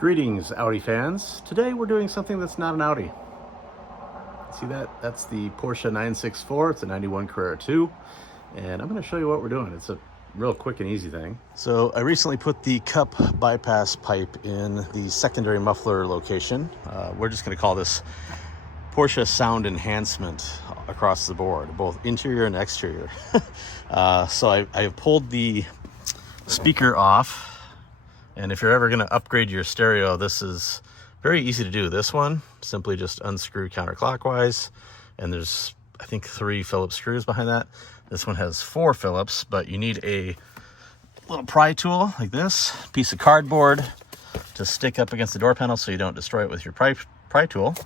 Greetings, Audi fans. Today we're doing something that's not an Audi. See that? That's the Porsche 964. It's a 91 Carrera 2. And I'm going to show you what we're doing. It's a real quick and easy thing. So I recently put the cup bypass pipe in the secondary muffler location. We're just going to call this Porsche sound enhancement across the board, both interior and exterior. So I pulled the speaker off. And if you're ever going to upgrade your stereo, this is very easy to do. This one, simply just unscrew counterclockwise. And there's, I think, 3 Phillips screws behind that. This one has 4 Phillips, but you need a little pry tool like this, piece of cardboard to stick up against the door panel so you don't destroy it with your pry tool.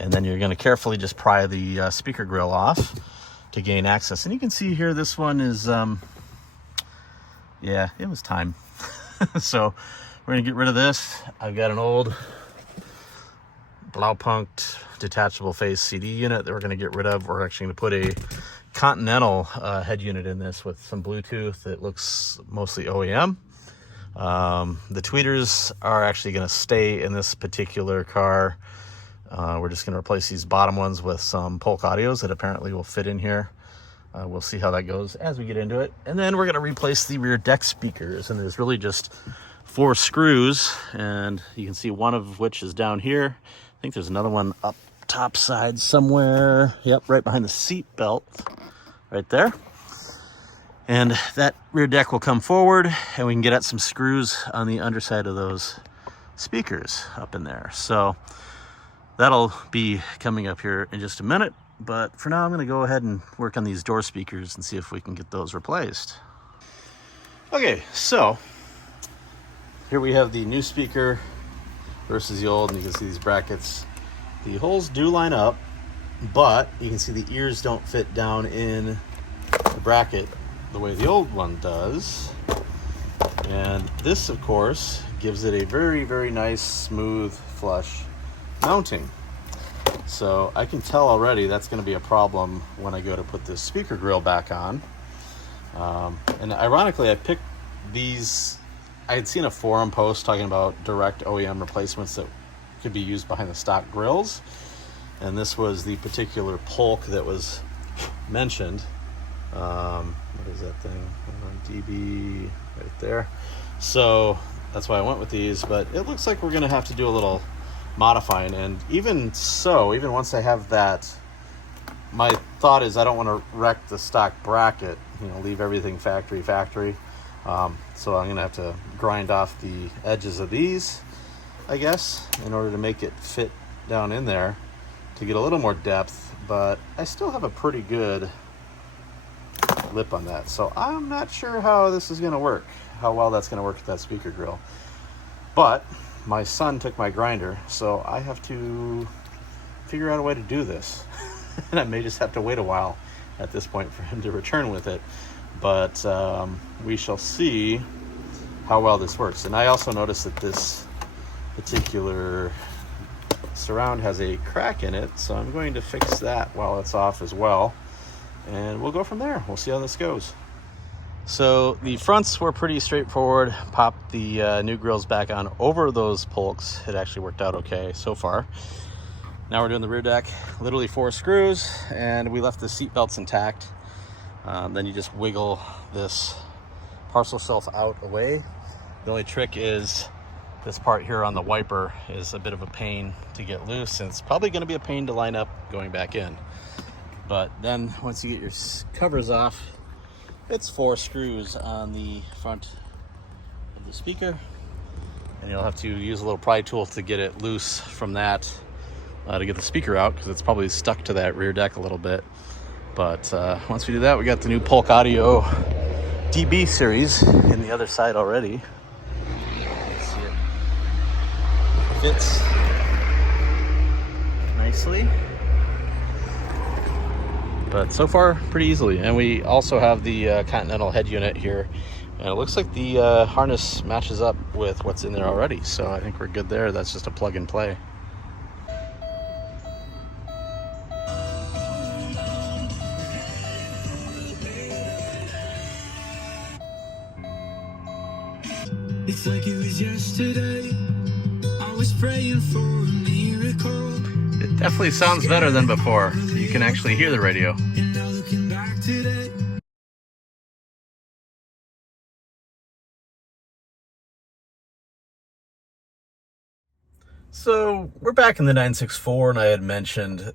And then you're going to carefully just pry the speaker grill off to gain access. And you can see here, this one is, yeah, it was time. So we're gonna get rid of this. I've got an old Blaupunkt detachable phase CD unit that we're gonna get rid of. We're actually gonna put a Continental head unit in this with some Bluetooth that looks mostly OEM. The tweeters are actually gonna stay in this particular car. We're just gonna replace these bottom ones with some Polk audios that apparently will fit in here. We'll see how that goes as we get into it. And then we're going to replace the rear deck speakers. And there's really just 4 screws. And you can see one of which is down here. I think there's another one up top side somewhere. Yep, right behind the seat belt. Right there. And that rear deck will come forward. And we can get at some screws on the underside of those speakers up in there. So that'll be coming up here in just a minute. But for now, I'm going to go ahead and work on these door speakers and see if we can get those replaced. Okay, so here we have the new speaker versus the old, and you can see these brackets. The holes do line up, but you can see the ears don't fit down in the bracket the way the old one does. And this, of course, gives it a very, very nice, smooth, flush mounting. So I can tell already that's going to be a problem when I go to put this speaker grill back on. And ironically, I picked these. I had seen a forum post talking about direct OEM replacements that could be used behind the stock grills. And this was the particular Polk that was mentioned. What is that thing? DB right there. So that's why I went with these. But it looks like we're going to have to do a little modifying, and even so, even once I have that, my thought is I don't want to wreck the stock bracket, leave everything factory. So I'm gonna have to grind off the edges of these, I guess, in order to make it fit down in there to get a little more depth, but I still have a pretty good lip on that. So I'm not sure how this is gonna work, how well that's gonna work with that speaker grill. But my son took my grinder, so I have to figure out a way to do this. And I may just have to wait a while at this point for him to return with it. But we shall see how well this works. And I also noticed that this particular surround has a crack in it, so I'm going to fix that while it's off as well. And we'll go from there. We'll see how this goes. So the fronts were pretty straightforward. Popped the new grills back on over those Polks. It actually worked out okay so far. Now we're doing the rear deck. Literally 4 screws, and we left the seat belts intact. Then you just wiggle this parcel shelf out away. The only trick is this part here on the wiper is a bit of a pain to get loose, and it's probably going to be a pain to line up going back in. But then once you get your covers off, it's 4 screws on the front of the speaker, and you'll have to use a little pry tool to get it loose from that to get the speaker out, because it's probably stuck to that rear deck a little bit. But once we do that, we got the new Polk Audio DB series in the other side already. Let's see it fits nicely. But so far, pretty easily. And we also have the Continental head unit here. And it looks like the harness matches up with what's in there already. So I think we're good there. That's just a plug and play. It's like it was yesterday. was praying for a miracle. It definitely sounds better than before. You can actually hear the radio. And now looking back today. So we're back in the 964, and I had mentioned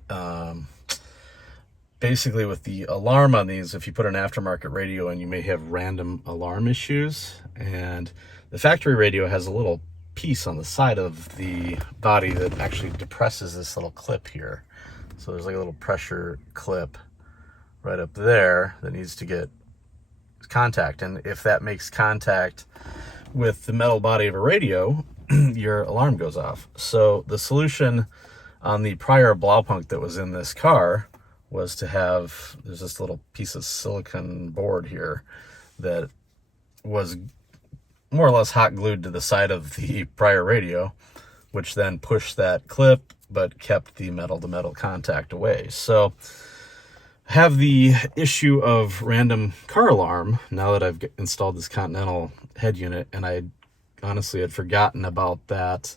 basically with the alarm on these, if you put an aftermarket radio in, you may have random alarm issues. And the factory radio has a little piece on the side of the body that actually depresses this little clip here. So there's like a little pressure clip right up there that needs to get contact. And if that makes contact with the metal body of a radio, your alarm goes off. So the solution on the prior Blaupunkt that was in this car was to have, there's this little piece of silicon board here that was more or less hot glued to the side of the prior radio, which then pushed that clip but kept the metal to metal contact away. So have the issue of random car alarm now that I've installed this Continental head unit, and I honestly had forgotten about that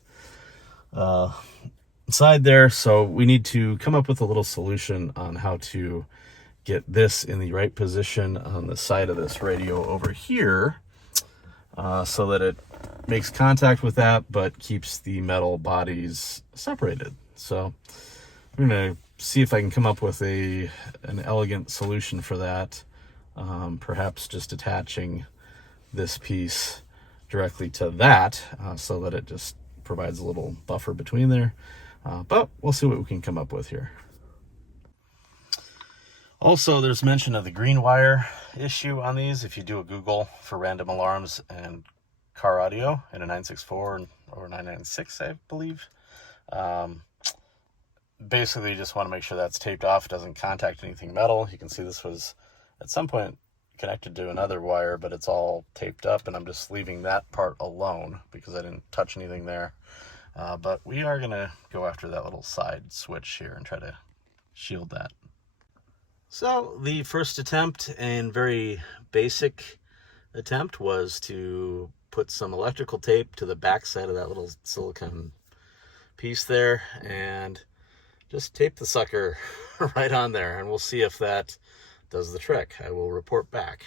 side there. So we need to come up with a little solution on how to get this in the right position on the side of this radio over here, so that it makes contact with that but keeps the metal bodies separated. So I'm gonna see if I can come up with an elegant solution for that. Perhaps just attaching this piece directly to that, so that it just provides a little buffer between there. But we'll see what we can come up with here. Also, there's mention of the green wire issue on these. If you do a Google for random alarms and car audio in a 964 or 996, I believe, basically you just want to make sure that's taped off. It doesn't contact anything metal. You can see this was at some point connected to another wire, but it's all taped up, and I'm just leaving that part alone because I didn't touch anything there. But we are going to go after that little side switch here and try to shield that. So the first attempt, and very basic attempt, was to put some electrical tape to the back side of that little silicone piece there and just tape the sucker right on there, and we'll see if that does the trick. I will report back.